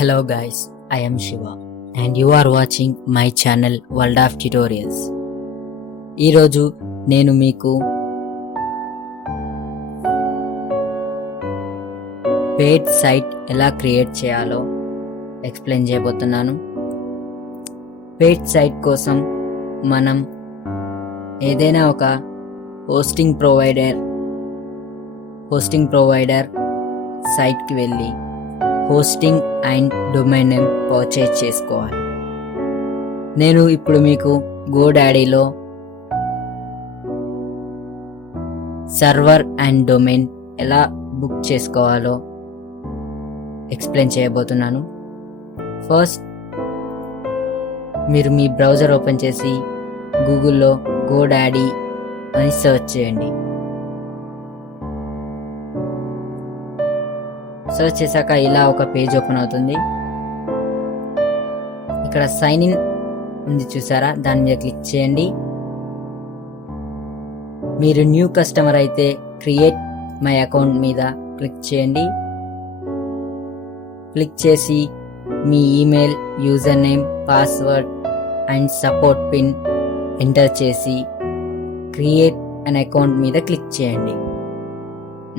Hello guys, I am Shiva and you are watching my channel World of Tutorials. ఈరోజు నేను మీకు పేడ్ site ఎలా create చేయాలో explain చేయబోతున్నాను. పేడ్ సైట్ కోసం మనం ఏదైనా ఒక హోస్టింగ్ ప్రొవైడర్ సైట్కి వెళ్ళి hosting and domain name purchase చేసుకోవాలి. నేను ఇప్పుడు మీకు గోడాడీలో సర్వర్ అండ్ డొమైన్ ఎలా బుక్ చేసుకోవాలో ఎక్స్ప్లెయిన్ చేయబోతున్నాను. ఫస్ట్ మీరు మీ బ్రౌజర్ ఓపెన్ చేసి గూగుల్లో గోడాడీ అని సెర్చ్ చేయండి. సెర్చ్ చేశాక ఇలా ఒక పేజ్ ఓపెన్ అవుతుంది. ఇక్కడ సైన్ ఇన్ ఉంది చూసారా, దాని మీద క్లిక్ చేయండి. మీరు న్యూ కస్టమర్ అయితే క్రియేట్ మై అకౌంట్ మీద క్లిక్ చేయండి. క్లిక్ చేసి మీ email, user name, password and support pin enter చేసి క్రియేట్ అన్ అకౌంట్ మీద క్లిక్ చేయండి.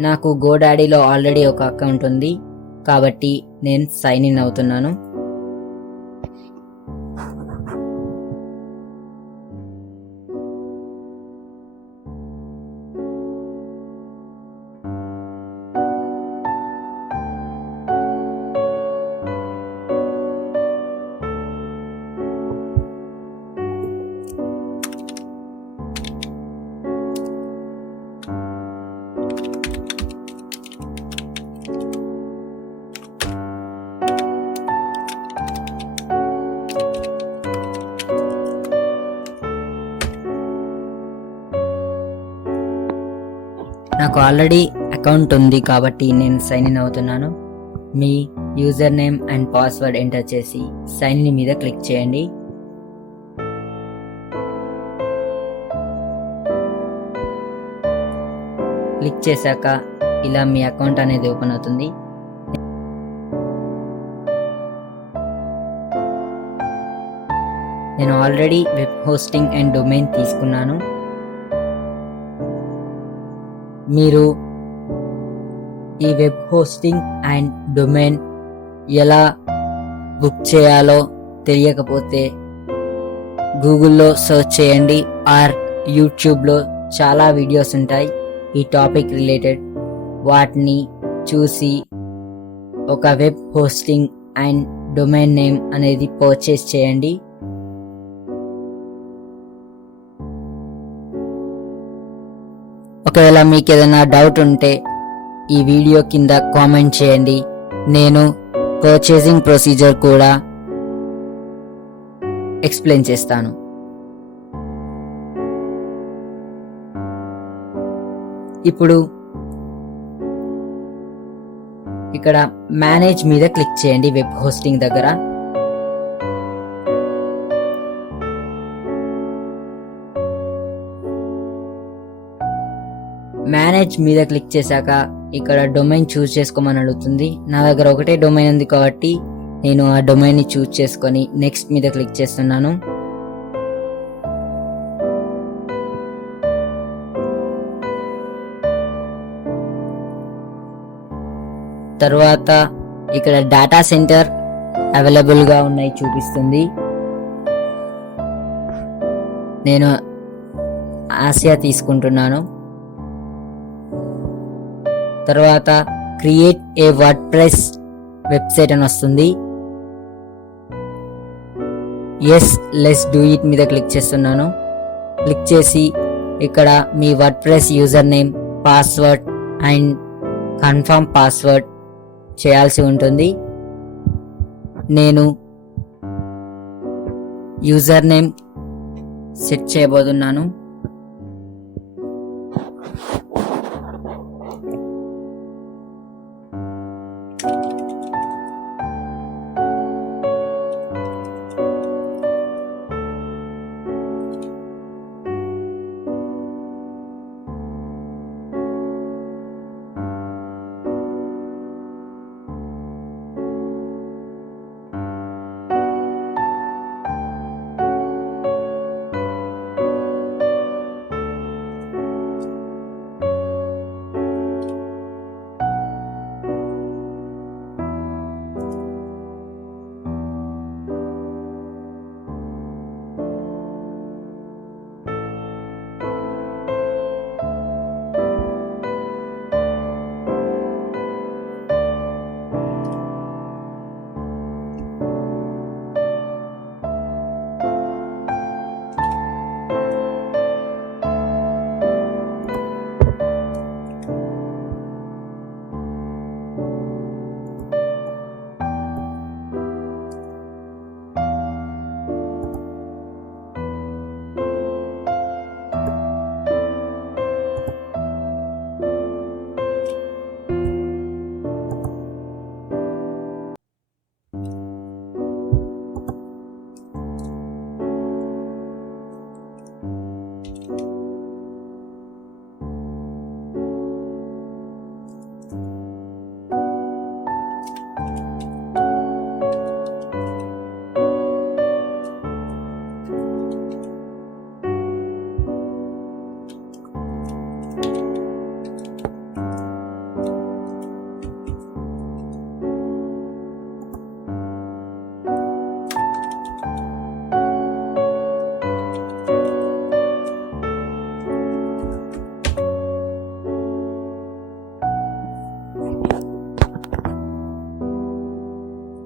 నాకు గోడాడీలో ఆల్రెడీ ఒక అకౌంట్ ఉంది కాబట్టి నేను సైన్ ఇన్ అవుతున్నాను. నాకు ఆల్రెడీ అకౌంట్ ఉంది కాబట్టి నేను సైన్ ఇన్ అవుతున్నాను. మీ user name and password enter చేసి సైన్ ఇన్ మీద క్లిక్ చేయండి. క్లిక్ చేశాక ఇలా మీ అకౌంట్ అనేది ఓపెన్ అవుతుంది. నేను already web hosting and domain తీసుకున్నాను. మీరు ఈ వెబ్ హోస్టింగ్ అండ్ డొమైన్ ఎలా బుక్ చేయాలో తెలియకపోతే గూగుల్లో సెర్చ్ చేయండి ఆర్ యూట్యూబ్లో చాలా వీడియోస్ ఉంటాయి ఈ టాపిక్ రిలేటెడ్. వాటిని చూసి ఒక web hosting and domain name అనేది పర్చేస్ చేయండి. ఒకవేళ మీకు ఏదైనా డౌట్ ఉంటే ఈ వీడియో కింద కామెంట్ చేయండి. నేను పర్చేసింగ్ ప్రొసీజర్ కూడా ఎక్స్ప్లెయిన్ చేస్తాను. ఇప్పుడు ఇక్కడ మేనేజ్ మీద క్లిక్ చేయండి వెబ్ హోస్టింగ్ దగ్గర. మేనేజ్ మీద క్లిక్ చేశాక ఇక్కడ డొమైన్ చూస్ చేసుకోమని అడుగుతుంది. నా దగ్గర ఒకటే డొమైన్ ఉంది కాబట్టి నేను ఆ డొమైన్ ని చూస్ చేసుకొని నెక్స్ట్ మీద క్లిక్ చేస్తున్నాను. తర్వాత ఇక్కడ డేటా సెంటర్ అవైలబుల్ గా ఉన్నాయి చూపిస్తుంది. నేను ఆసియా తీసుకుంటున్నాను. తర్వాత క్రియేట్ ఏ వర్డ్ప్రెస్ వెబ్సైట్ అని వస్తుంది. ఎస్ లెట్స్ డూ ఇట్ మీద క్లిక్ చేస్తున్నాను. క్లిక్ చేసి ఇక్కడ మీ WordPress user name, password and confirm password చేయాల్సి ఉంటుంది. నేను యూజర్ నేమ్ సెట్ చేయబోతున్నాను.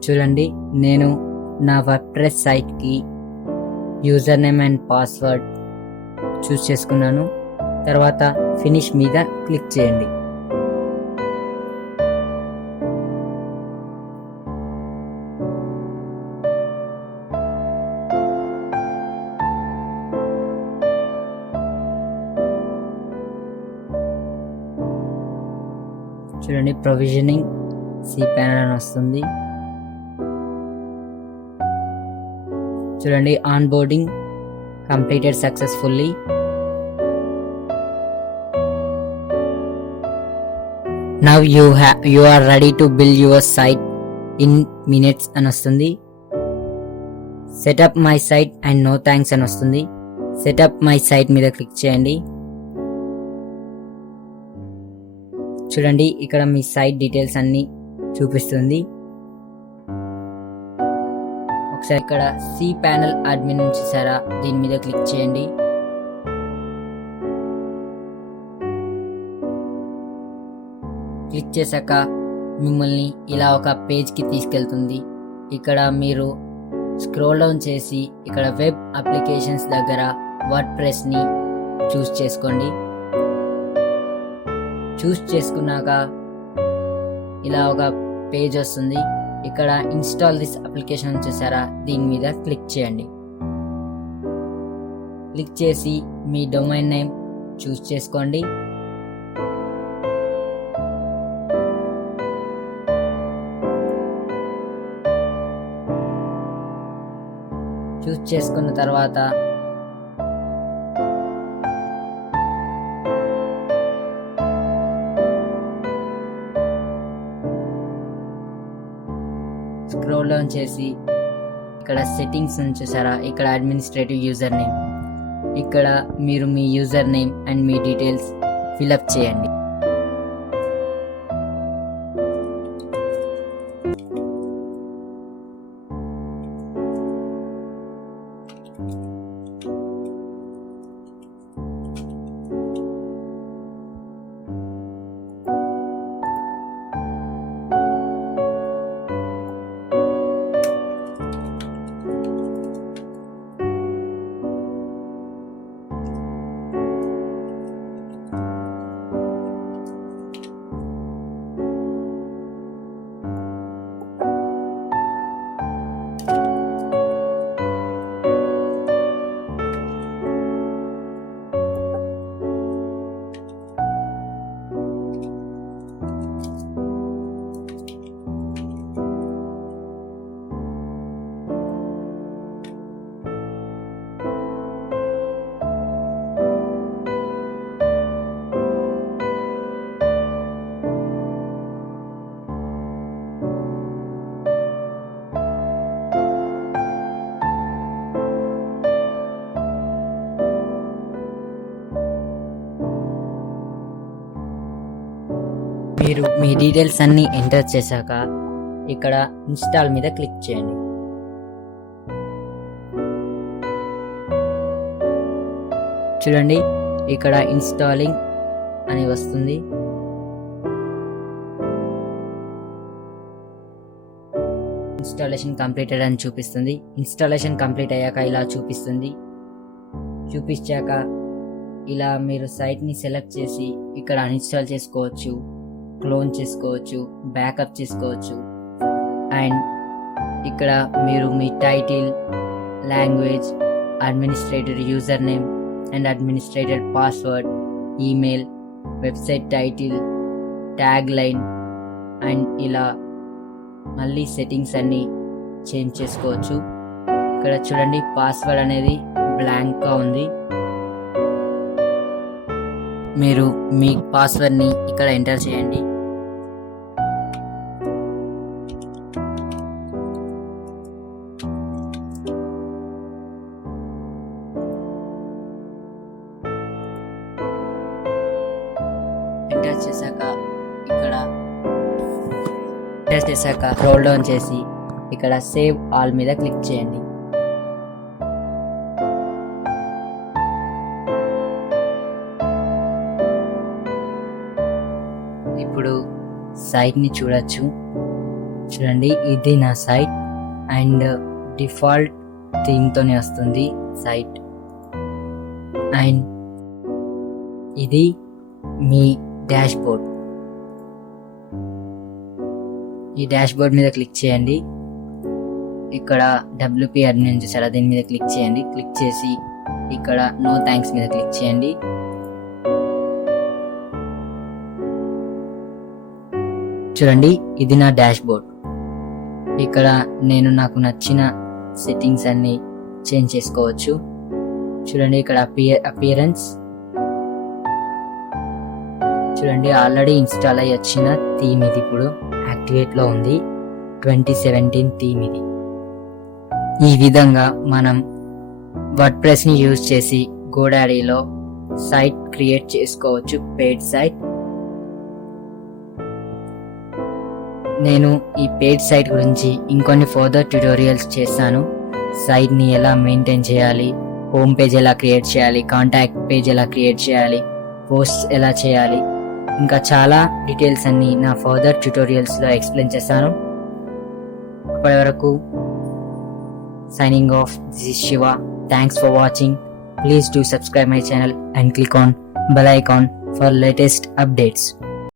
చూడండి, నేను నా వర్డ్ప్రెస్ సైట్కి user name and password choose చేసుకున్నాను. తర్వాత ఫినిష్ మీద క్లిక్ చేయండి. చూడండి, ప్రొవిజనింగ్ cPanel అని వస్తుంది. చూడండి, onboarding completed successfully. Now you are ready to build your site in minutes అని వస్తుంది. Set up my site and no thanks అని వస్తుంది. సెటప్ మై సైట్ మీద క్లిక్ చేయండి. చూడండి, ఇక్కడ మీ సైట్ డీటెయిల్స్ అన్ని చూపిస్తుంది. ఒకసారి ఇక్కడ cPanel అడ్మిన్ చూసారా, దీని మీద క్లిక్ చేయండి. క్లిక్ చేశాక మిమ్మల్ని ఇలా ఒక పేజ్కి తీసుకెళ్తుంది. ఇక్కడ మీరు స్క్రోల్ డౌన్ చేసి ఇక్కడ వెబ్ అప్లికేషన్స్ దగ్గర వర్డ్ప్రెస్ని చూస్ చేసుకోండి. చూస్ చేసుకున్నాక ఇలా ఒక పేజ్ వస్తుంది. ఇక్కడ ఇన్స్టాల్ దిస్ అప్లికేషన్ చూసారా, దీని మీద క్లిక్ చేయండి. క్లిక్ చేసి మీ డొమైన్ నేమ్ చూస్ చేసుకోండి. చూస్ చేసుకున్న తర్వాత స్క్రోల్ డౌన్ చేసి ఇక్కడ సెట్టింగ్స్ చూసారా, ఇక్కడ అడ్మినిస్ట్రేటివ్ యూజర్ నేమ్, ఇక్కడ మీరు మీ యూజర్ నేమ్ అండ్ మీ డీటెయిల్స్ ఫిల్అప్ చేయండి. మీరు మీ డీటెయిల్స్ అన్ని ఎంటర్ చేశాక ఇక్కడ ఇన్స్టాల్ మీద క్లిక్ చేయండి. చూడండి, ఇక్కడ ఇన్స్టాలింగ్ అని వస్తుంది. ఇన్స్టాలేషన్ కంప్లీటెడ్ అని చూపిస్తుంది. ఇన్స్టాలేషన్ కంప్లీట్ అయ్యాక ఇలా చూపిస్తుంది. చూపించాక ఇలా మీరు సైట్ని సెలెక్ట్ చేసి ఇక్కడ అన్ఇన్స్టాల్ చేసుకోవచ్చు, క్లోన్ చేసుకోవచ్చు, బ్యాకప్ చేసుకోవచ్చు. అండ్ ఇక్కడ మీరు మీ title, language, administrator user name and administrator password, email, website title, tag line and ఇలా మళ్ళీ సెట్టింగ్స్ అన్నీ చేంజ్ చేసుకోవచ్చు. ఇక్కడ చూడండి, పాస్వర్డ్ అనేది బ్లాంక్గా ఉంది. మీరు మీ పాస్వర్డ్ని ఇక్కడ ఎంటర్ చేయండి. ఎంటర్ చేశాక స్క్రోల్ డౌన్ చేసి ఇక్కడ సేవ్ ఆల్ మీద క్లిక్ చేయండి. ఇప్పుడు సైట్ని చూడొచ్చు. చూడండి, ఇది నా సైట్ అండ్ డిఫాల్ట్ థీమ్తోనే వస్తుంది సైట్. అండ్ ఇది మీ డాష్ బోర్డ్. ఈ డాష్ బోర్డ్ మీద క్లిక్ చేయండి. ఇక్కడ WP అడ్మిన్ చూసారా, దీని మీద క్లిక్ చేయండి. క్లిక్ చేసి ఇక్కడ నో థ్యాంక్స్ మీద క్లిక్ చేయండి. చూడండి, ఇది నా డాష్ బోర్డ్. ఇక్కడ నేను నాకు నచ్చిన సెట్టింగ్స్ అన్ని చేంజ్ చేసుకోవచ్చు. చూడండి, ఇక్కడ అపియరెన్స్ చూడండి, ఆల్రెడీ ఇన్స్టాల్ అయ్యి వచ్చిన థీమ్ ఇది. ఇప్పుడు యాక్టివేట్లో ఉంది. 2017 థీమ్ ఇది. ఈ విధంగా మనం వర్డ్ప్రెస్ని యూజ్ చేసి గోడాడీలో సైట్ క్రియేట్ చేసుకోవచ్చు, పెయిడ్ సైట్. నేను ఈ పెయిడ్ సైట్ గురించి ఇంకొన్ని ఫర్దర్ ట్యుటోరియల్స్ చేస్తాను. సైట్ని ఎలా మెయింటైన్ చేయాలి, హోమ్ పేజ్ ఎలా క్రియేట్ చేయాలి, కాంటాక్ట్ పేజ్ ఎలా క్రియేట్ చేయాలి, పోస్ట్ ఎలా చేయాలి, ఇంకా చాలా డీటెయిల్స్ అన్ని నా ఫర్దర్ ట్యుటోరియల్స్లో ఎక్స్ప్లెయిన్ చేస్తాను. అప్పటి వరకు signing off. This is Shiva. Thanks for watching. Please do subscribe my channel and click on bell icon for latest updates.